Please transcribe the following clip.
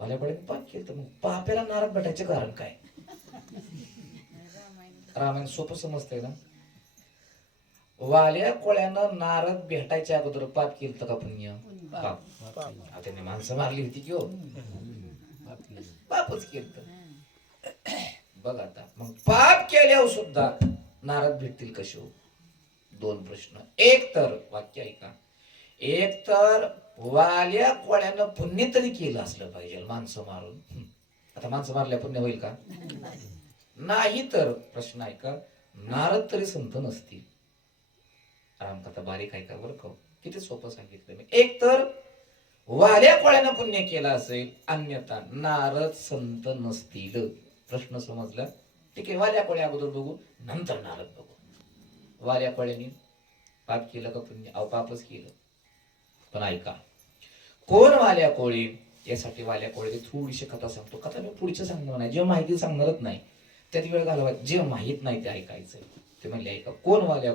वाल्याकडे पाप केलं मग पाप्याला नारद भेटायचे कारण काय? रामायण सोपं समजतंय ना? वाल्या कोळ्यानं नारद भेटायच्या अगोदर पाप केलं का पुण्य? पाप. त्यांनी माणसं मारली होती की हो. पापच केलं बघ आता मग पाप केल्यावर सुद्धा नारद भेटतील कसे हो? दोन प्रश्न. एक तर वाक्य ऐका. एक तर वाल्या कोळ्यानं पुण्य तरी केलं असलं पाहिजे माणसं मारून. आता माणसं मारल्या पुण्य होईल का? नाही तर प्रश्न ऐका नारद तरी संत नसतील. रामकथा बारीक ऐका बरं का? किती सोपं सांगितलं मी. एक तर वाल्या कोळ्यानं पुण्य केलं असेल अन्यथा नारद संत नसतील. प्रश्न समजला? ठीक आहे वाल्या कोळ्या अगोदर बघू नंतर नारद बघू. वाल्या कोळ्याने पाप केलं का पुण्य? अहो पापच केलं. पण ऐका कोण वाल्या कोळी? यासाठी वाल्या कोळी थोडीशी कथा सांगतो. कथा मी पुढच्या सांगणार नाही. जे माहिती सांगणारच नाही. त्यात वेळ घालवा. जे माहीत नाही ते ऐकायचं. ते म्हणले ऐका कोण वाल्या